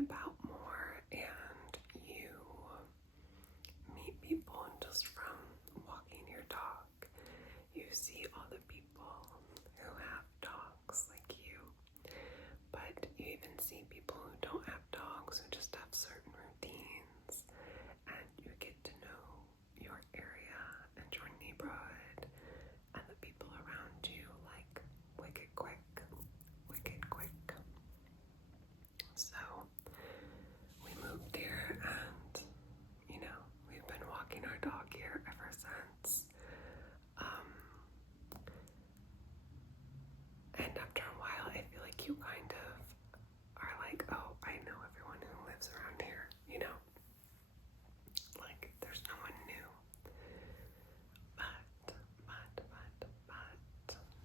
about more and you meet people, and just from walking your dog, you see all the people who have dogs like you, but you even see people who don't have dogs, who just have certain routines, and you get to know your area and your neighborhood and the people around you like wicked quick. So we moved here, and we've been walking our dog here ever since. And after a while, I feel like you kind of are like, oh, I know everyone who lives around here, like there's no one new. But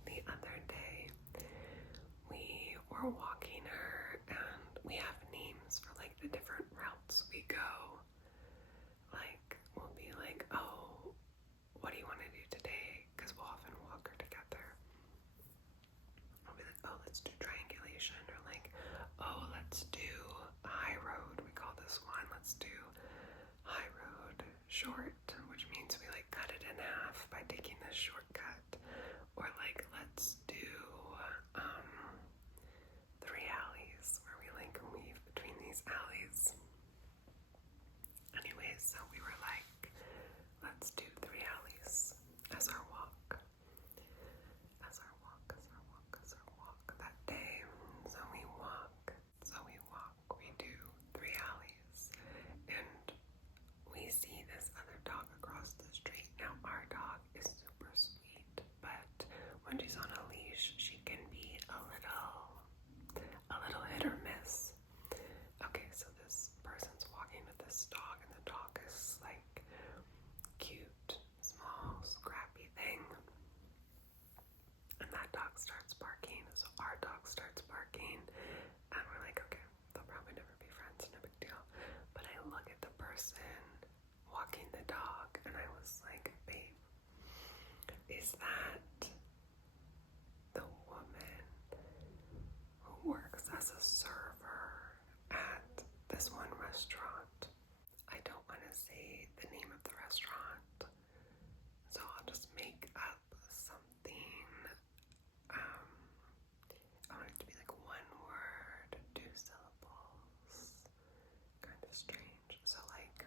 the other day we were walking her, and we have names for like the different routes we go. Like we'll be like, oh, what do you want to do today? Because we'll often walk her together. I'll be like, oh, let's do triangulation, or like, oh, let's do high road. We call this one. Let's do high road short, which means we like cut it in half by taking this shortcut. Or like, let's do 3 alleys, where we like weave between these alleys. Anyways, so we were like, let's do 3 alleys as our walk. That day. So we walk, we do 3 alleys, and we see this other dog across the street. Now our dog is super sweet, but when she's on a leash, she can be a little hit or miss. Okay, so this person's walking with this dog, and the dog is like cute, small, scrappy thing. And that dog starts barking, so our dog starts barking, and we're like, okay, they'll probably never be friends, no big deal. But I look at the person walking the dog, and I was like, babe, is that the woman who works as a server at this one restaurant? I don't want to say the name of the restaurant, so I'll just make up something. I want it to be like 1 word, 2 syllables. Kind of strange. So like,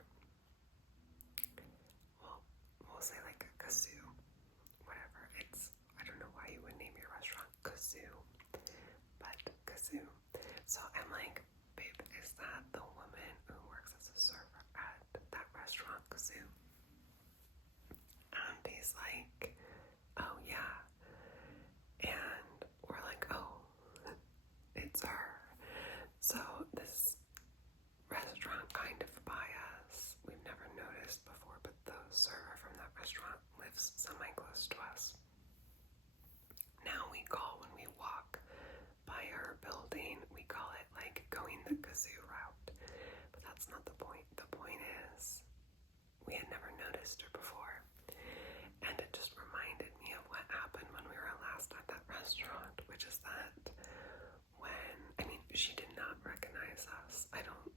we'll say like a kazoo. Whatever. I don't know why you would name your restaurant kazoo, but kazoo. So I'm like, babe, is that the woman who works as a server at that restaurant kazoo? And he's like, oh yeah. And we're like, oh, it's her. So this restaurant kind of by us, we've never noticed before, but the server from that restaurant lives semi-close to us. Now we call, when we walk by her building, we call it like going the kazoo route. But that's not the point. The point is, we had never noticed her before. And it just reminded me of what happened when we were last at that restaurant, which is that she did not recognize us.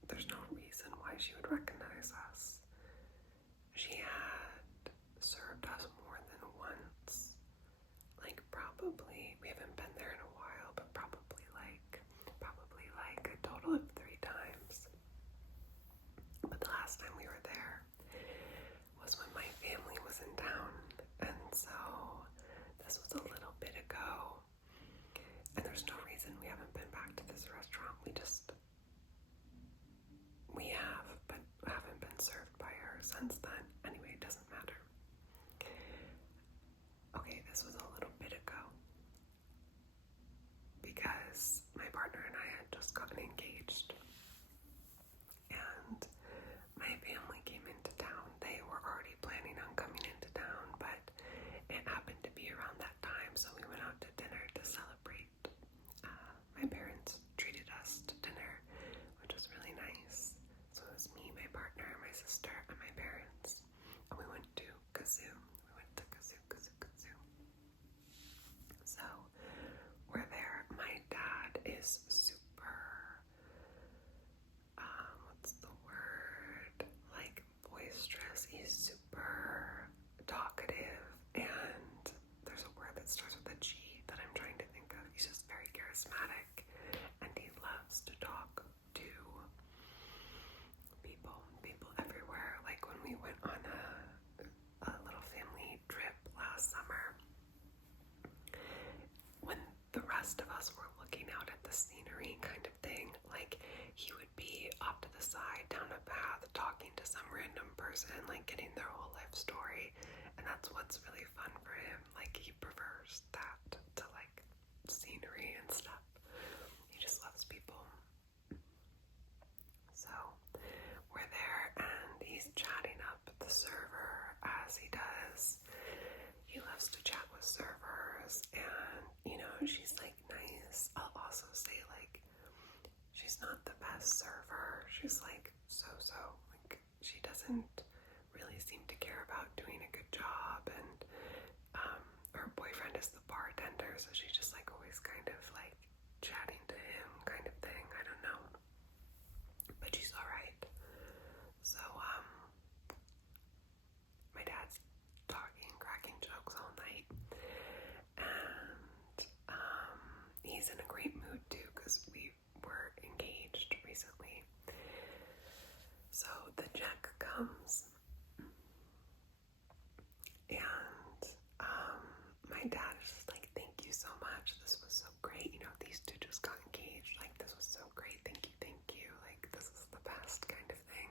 There's no reason why she would recognize us. She had served us more than once. Like probably, we haven't been there in a while, but probably like a total of 3 times. But the last time we were there was when my family was in town, and so this was a little bit ago, and there's no reason we haven't been back to this restaurant. We have, but haven't been served by her since then. Anyway, it doesn't matter. Okay, this was a little bit ago, because my partner and I had just gotten engaged, and my family came into town. They were already planning on coming into town, but it happened to be around that time, so we went out to dinner to celebrate. My parents treated us to dinner, which was really nice. So it was me, my partner, my sister, and my parents, and we went to kazoo. So we're there. My dad is super rest of us were looking out at the scenery kind of thing. Like, he would be off to the side down a path talking to some random person, like getting their whole life story, and that's what's really fun for him. Like, he prefers that to like scenery and stuff. He just loves people. So we're there and he's chatting up the server as he does. He loves to chat with servers, and you know, she's like nice. I'll also say, like, she's not the best server. She's like so, like, she doesn't really seem to care about doing a good job, and her boyfriend is the bartender, so she's just like always kind of like chatting to him kind of thing. I don't know, but she's all right. So my dad's talking, cracking jokes all night, and he's in a great mood too, because we were engaged recently. So the check comes, and my dad is just like, thank you so much, this was so great, you know, these two just got engaged, like, this was so great, thank you, like, this is the best kind of thing.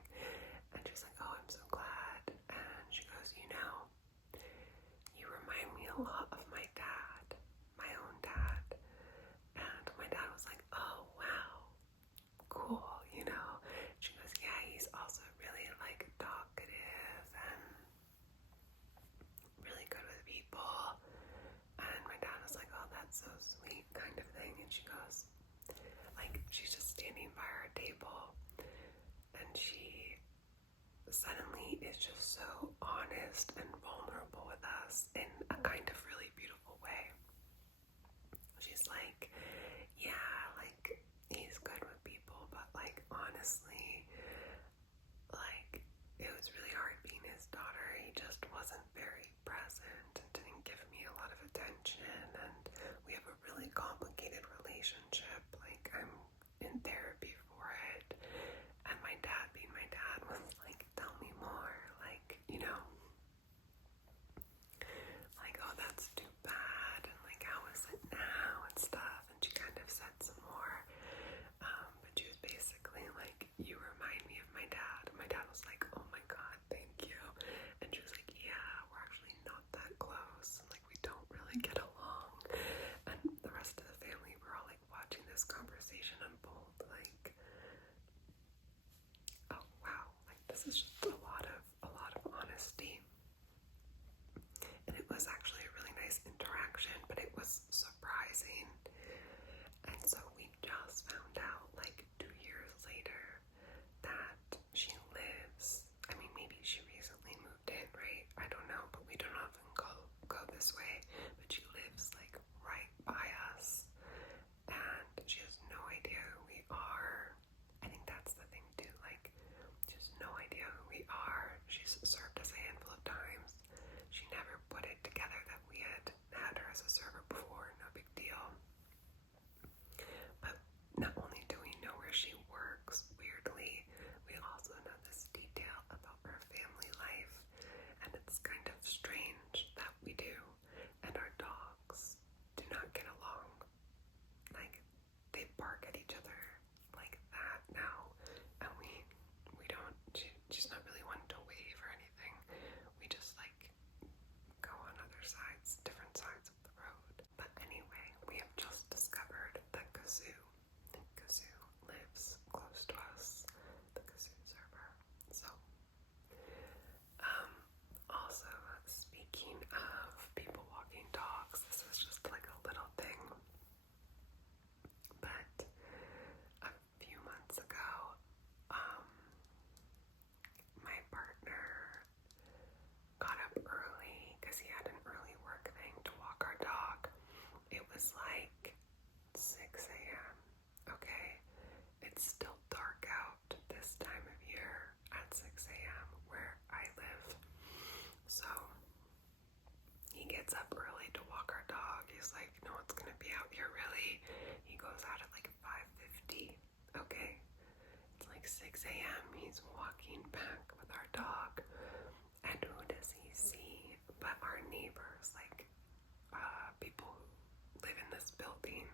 And she's like, oh, I'm so glad. And she goes, you know, you remind me a lot of my dad, my own dad. And my dad was like, oh wow, cool, you know. She goes, yeah, he's also really like talkative and really good with people. And my dad was like, oh, that's so sweet kind of thing. And she goes, like, she's just standing by our table, and she suddenly is just so honest and vulnerable with us in a kind of really beautiful way. She's like, yeah, like, he's good with people, but like, honestly, like, it was really hard being his daughter. He just wasn't very present and didn't give me a lot of attention, and we have a really complicated relationship. Like, I'm in therapy for it, and my dad, being my dad, was like, tell me more, like, you know, like, oh, that's too bad, and like, how is it now and stuff. And she kind of said some more, but she was basically like, you remind me of my dad. And my dad was like, oh my god, thank you. And she was like, yeah, we're actually not that close, and like, we don't really get along. And the rest of the family were all like watching this conversation unfold, like, oh wow, like, this is just a lot of honesty. And it was actually a really nice interaction, but it was surprising. And so we just found out, like, 2 years later, that she lives, I mean, maybe she recently moved in, right? I don't know, but we don't often go this way. But she lives like right by us, and she has no idea who we are. I think that's the thing too, like, she has no idea who we are. She's served us a handful of times. She never put it together that we had her as a server before, no big deal. But not only do we know where she works, weirdly, we also know this detail about her family life, and it's kind of strange that we do. And our dogs do not get along. Like, they bark at each other like that now, and we don't, she's not really one to wave or anything. We just like go on other sides, different sides of the road. But anyway, we have just discovered that Kazoo lives close to us, the Kazoo server. So, also, speaking of people walking dogs, this is just like a little thing, but a few months ago, my partner got up early because he had an early work thing to walk our dog. It was like 6 a.m. Okay, it's still dark out this time of year at 6 a.m. where I live. So he gets up early to walk our dog. He's like, no one's gonna be out here really. He goes out at like 5:50. Okay, it's like 6 a.m. He's walking back with our dog, and who does he see but our neighbors, like people who live in this building.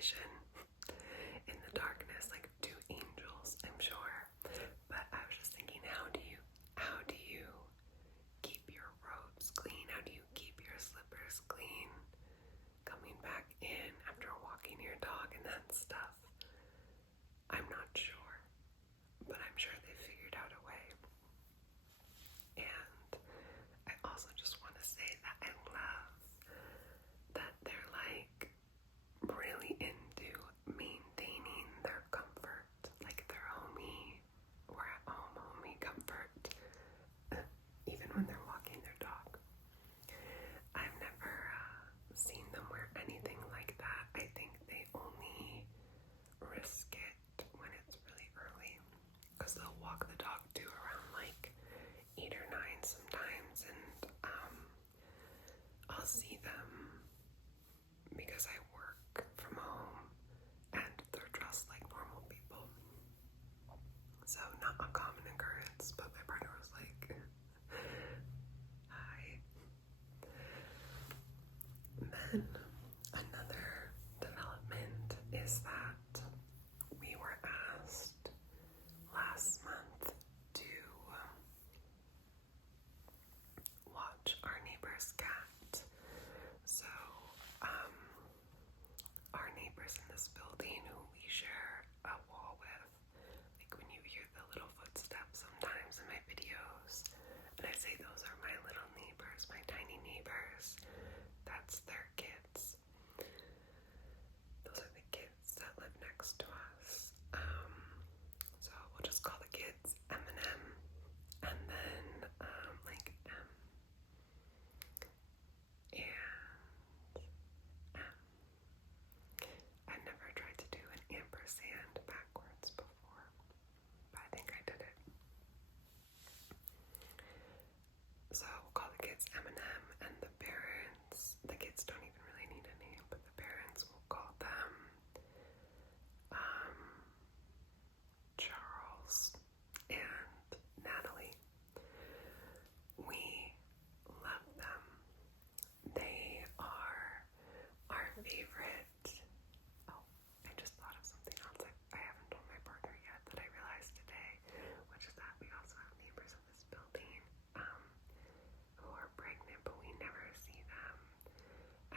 vision in the darkness, like two angels, I'm sure. But I was just thinking, how do you keep your robes clean? How do you keep your slippers clean? Coming back in after walking your dog and that stuff. I'm not sure, but I'm sure they figured out a way. And I also just want to say that I love that they're like really into maintaining their comfort, like their homey, or at home homey comfort, even when they're walking their dog. I've never seen them wear anything like that. I think they only risk it when it's really early, because they'll walk the dog too around like 8 or 9 sometimes, and I'll see them because I work from home and they're dressed like normal people, so not a common occurrence. But my partner was like, hi. Then another development is that we were asked last month to watch our neighbor's cat. So our neighbors in this building, who we share a wall with, like when you hear the little footsteps sometimes in my videos, and I say those are my little neighbors, my tiny neighbors, that's their kids. Those are the kids that live next to us. So we'll just call the kids M and M, and then like M and M. I've never tried to do an ampersand backwards before, but I think I did it. So we'll call the kids M and M, and the parents, the kids don't even really need a name, but the parents will call them Charles and Natalie. We love them. They are our favorite. Oh, I just thought of something else I haven't told my partner yet that I realized today, which is that we also have neighbors in this building who are pregnant, but we never see them.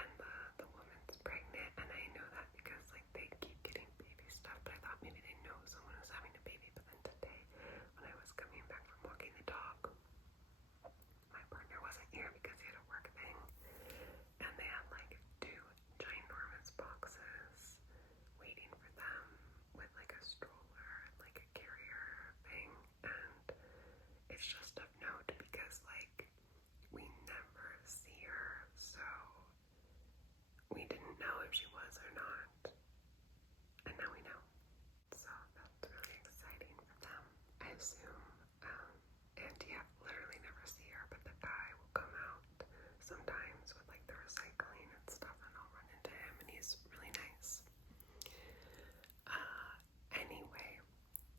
And the woman's pregnant, and I know that because like they keep getting baby stuff, but I thought maybe they know someone who's having a baby. But then today, when I was coming back from walking the dog, my partner wasn't here because he had a work thing, and they had like 2 ginormous boxes waiting for them with like a stroller, like a carrier thing. And it's just of note because like we never see her, so we didn't know if she was or not, and now we know. So that's really exciting for them, I assume. And yeah, literally never see her, but the guy will come out sometimes with like the recycling and stuff, and I'll run into him, and he's really nice. Anyway,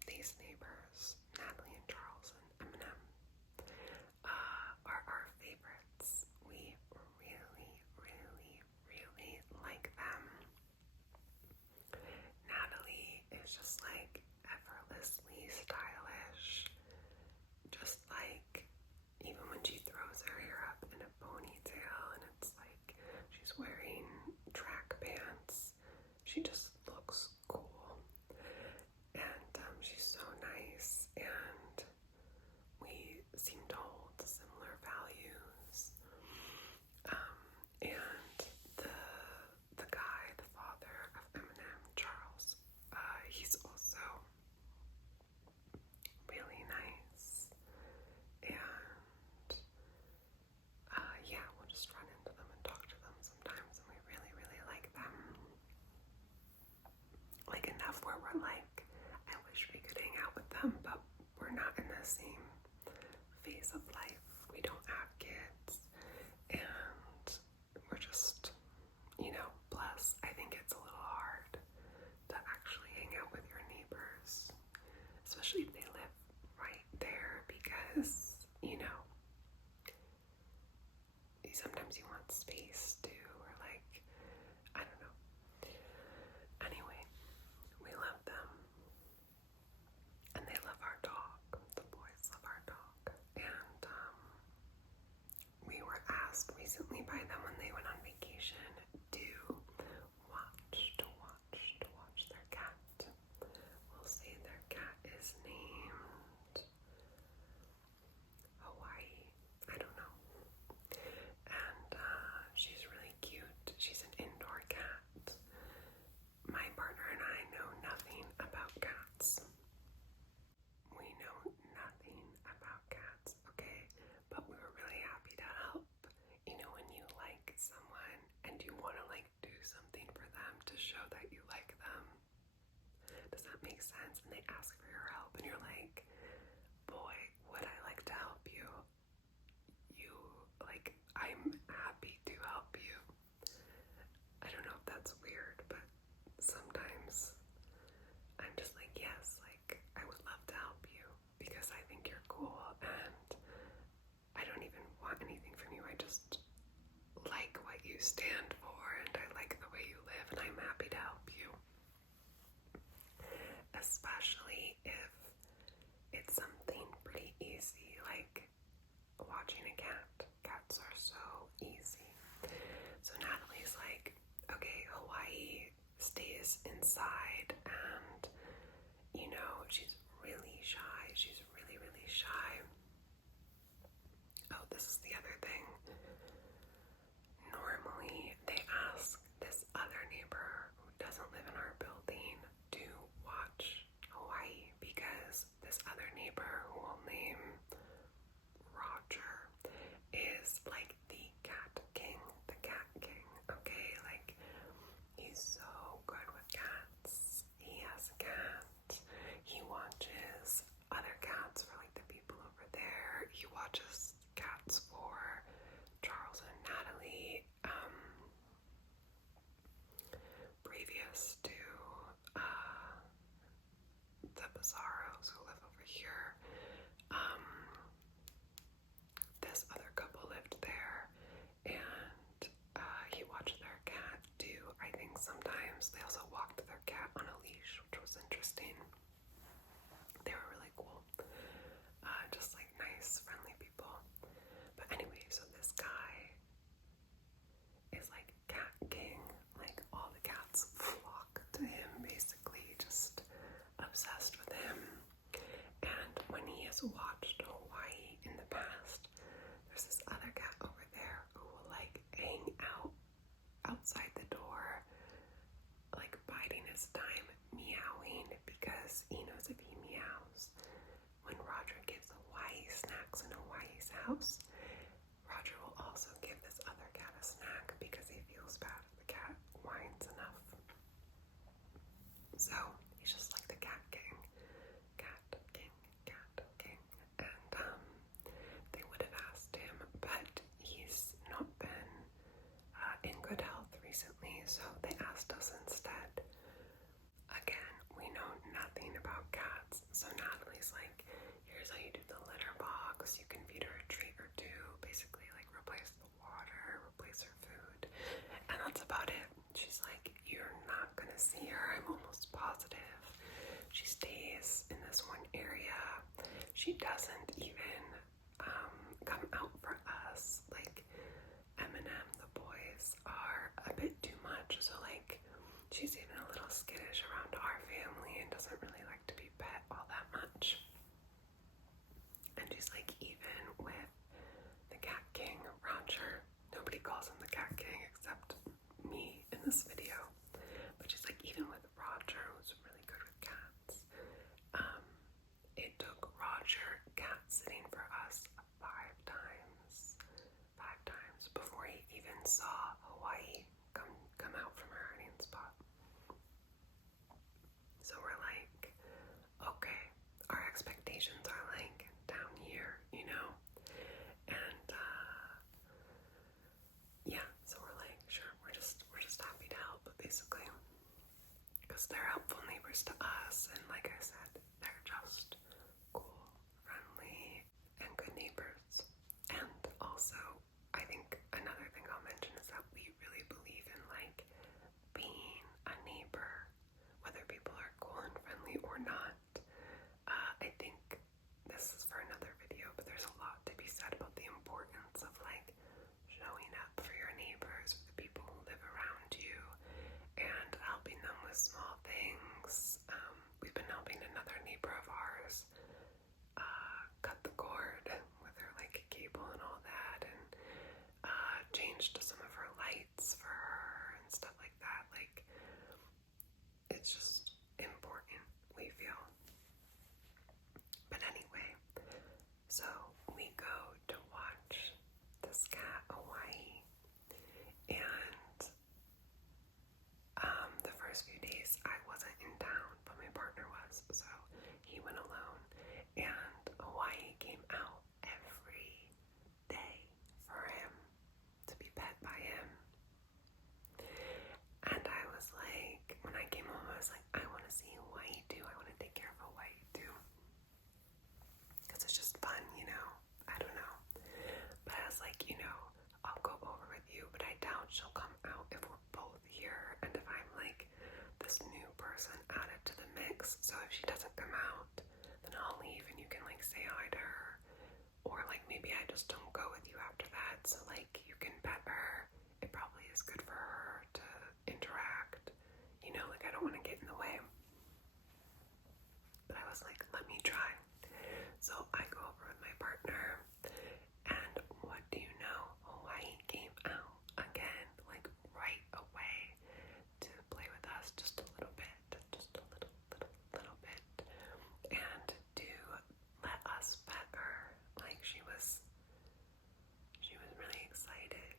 these neighbors, Natalie and Charles and Eminem, are our favorites. We really, really, really like them. Natalie is just like effortlessly stylish, just like even when she throws her hair up in a ponytail and it's like she's wearing track pants, she just looks cool. And she's so nice, and we seem to hold similar values. And the guy, the father of Eminem, Charles, he's also really nice. And yeah, we'll just run into them and talk to them sometimes, and we really, really like them. Like enough where we're like, I wish we could hang out with them, but we're not in the same phase of life. We don't have kids, and we're just, blessed. I think it's a little hard to actually hang out with your neighbors, especially if they live right there, because, sometimes you want space too, or like, I don't know. sense, and they ask for your help, and you're like, boy, would I like to help you. I'm happy to help you. I don't know if that's weird, but sometimes I'm just like, yes, like, I would love to help you because I think you're cool, and I don't even want anything from you. I just like what you stand for, and I like the way you live, and I'm happy to help you. Especially if it's something pretty easy, like watching a cat. Cats are so easy. So Natalie's like, okay, Hawaii stays inside, and she's really shy. She's really, really shy. Oh, this is the other thing. Normally, they ask this other neighbor who doesn't live in our building to watch Hawaii because this other neighbor, who will name Roger, is like the cat king, okay? Like, he's so good with cats. He has a cat. He watches other cats for like the people over there. He watches cats for Charles and Natalie. Previous to the Bizarros who live over here, this other couple lived there, and he watched their cat too. I think sometimes they also walked their cat on a leash, which was interesting. They were really cool. Just like nice, friendly people. But anyway, so this guy is like cat king. Like, all the cats flock to him, basically, just obsessed with him. And when he has watched Hawaii in the past, there's this other cat over there who will like hang out outside the door, like biding his time, meowing, because he knows if he meows, when Roger gives Hawaii snacks in Hawaii's house, Roger will also give this other cat a snack because he feels bad if the cat whines enough. So he's just like the cat king. And they would have asked him, but he's not been in good health recently, so they asked us instead. Again, we know nothing about cats, so Natalie's like, here's how you do the litter box. You can feed her a treat or two, basically like replace the water, replace her food, and that's about it. She's like, you're not gonna see her, I'm almost positive. She stays in this one area. She doesn't even come out for us. Like, Eminem, the boys are a bit too much, so like, she's even a little skittish around our family and doesn't really like to be pet all that much. And she's like, even with the cat king, Roger, nobody calls him the cat king except me in this video, but she's like, even with Roger, who's really good with cats, it took Roger cat sitting for us 5 times before he even saw Hawaii come out from her hiding spot. So we're like, okay, our expectations are like down here, and yeah, so we're like, sure, we're just happy to help, basically, because they're helpful neighbors to us, and like I said, they're just cool, friendly, and good neighbors. And also, I think another thing I'll mention is that we really believe in like being a neighbor, whether people are cool and friendly or not. I think this is for another video, but there's a lot to be said about the importance of like showing up for your neighbors, for the people who live around you, and helping them with small things. We've been helping another neighbor of ours cut the cord with her like cable and all that, and changed some of her lights for her and stuff like that. Like, it's just important, we feel. But anyway, so we go to watch this cat, Hawaii, and the first few days I wasn't in town, but my partner was, person added to the mix, so if she doesn't come out, then I'll leave and you can like say hi to her, or like maybe I just don't go with you after that, so like you can pet her. It probably is good for her to interact, you know, like I don't want to get in the way. But I was like, let me try. So I go over with my partner, and what do you know? Hawaii came out again, like right away, to play with us just a little bit, just a little bit, and to let us pet her. Like she was really excited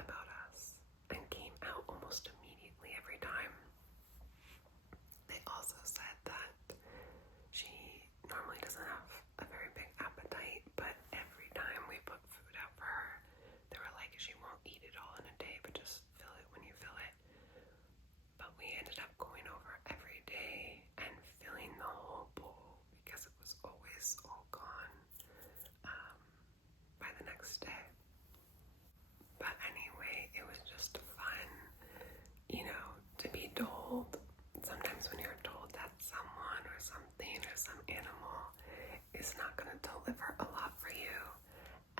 about us and came out almost immediately every time. They also said that she normally doesn't have a very big appetite, but every time we put food out for her, they were like, she won't eat it all in a day, but just fill it when you fill it. But we ended up going over every day and filling the whole bowl because it was always all gone by the next day. But anyway, it was just fun, you know, to be told. Sometimes when you're told that someone or something or some animal is not going to deliver a lot for you,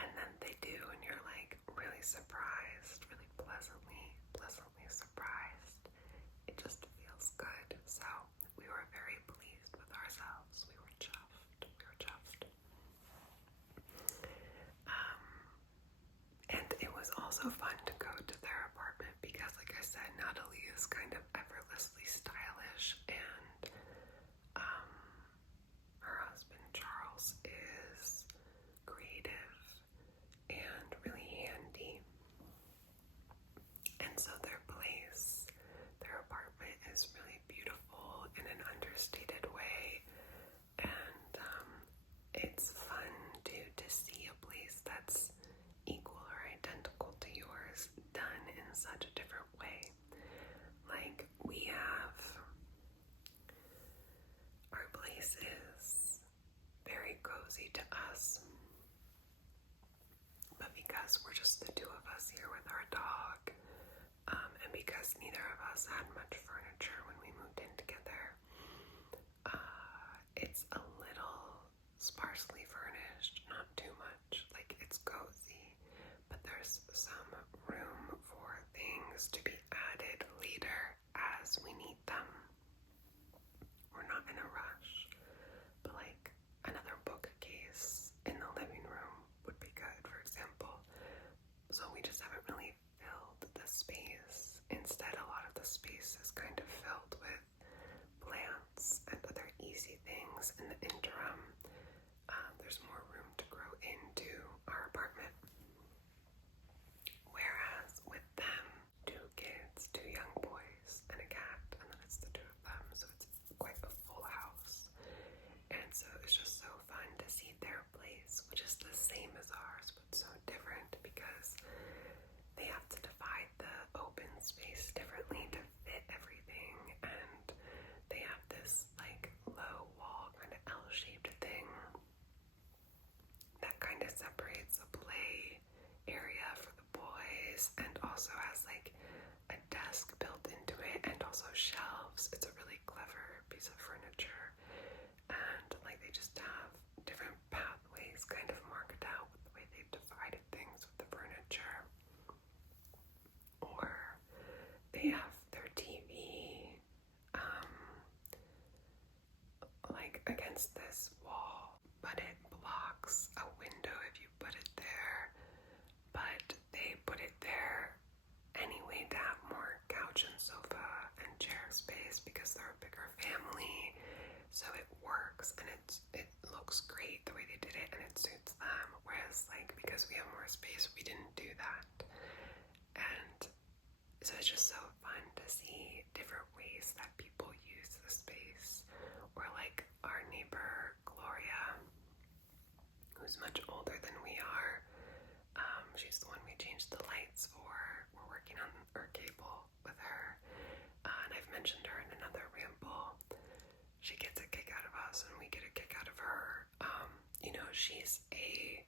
and then they do, and you're like really surprised, really pleasantly surprised. It just feels good. So we were very pleased with ourselves. We were chuffed. And it was also fun to go to their apartment because, like I said, Natalie is kind of effortlessly stylish, and her husband Charles is creative and really handy. And so their apartment is really beautiful in an understated way, and it's fun to see a place that's equal or identical to yours done in such a different way. Like, we have our place is very cozy to us, but because we're just the two of us here with our dog, and because neither of us had much furniture when we moved in together, it's a little sparsely furnished, not too much. Like, it's cozy, but there's some room for things to be added later as we need them. We're not in a rush, but like another bookcase in the living room would be good, for example. So we just haven't really filled the space. Instead, a lot of the space is kind of filled with plants and other easy things in the interim. There's more room to grow into our apartment. Whereas with them, 2 kids, 2 young boys, and a cat, and then it's the 2 of them, so it's quite a full house. And so it's just so fun to see their place, which is the same as ours, but so different because they have to divide the open space differently to fit everything, and they have this like low wall, kind of L-shaped thing that kind of separates a play area for the boys and also has like a desk built into it and also shelves. It's a really clever piece of furniture, and like they just have different pathways kind of marked out with the way they've divided things with the furniture. Or they have their TV like against this wall, but it blocks a window if you put it there. But they put it there anyway to have more couch and sofa and chair space because they're a bigger family. So it works, and it looks great the way they did it, and it suits them. Whereas like because we have more space, we didn't do that. And so it's just so fun to see different ways that people use the space. Or like our neighbor Gloria, who's much older than we are, she's the one we changed the lights for. We're working on our cable with her, and I've mentioned her in another ramble. She gets a kick out of us and we get a kick out of her. You know, she's a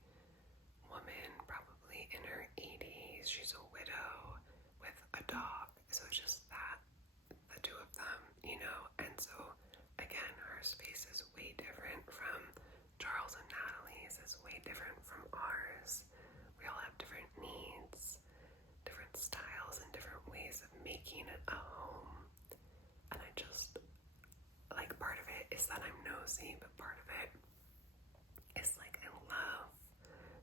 woman probably in her 80s. She's a widow with a dog, so it's just that, the 2 of them, you know, a home, and I just, like, part of it is that I'm nosy, but part of it is like I love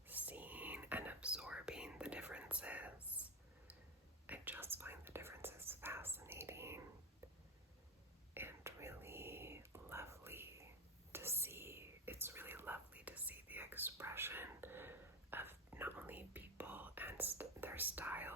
seeing and absorbing the differences. I just find the differences fascinating and really lovely to see. It's really lovely to see the expression of not only people and their style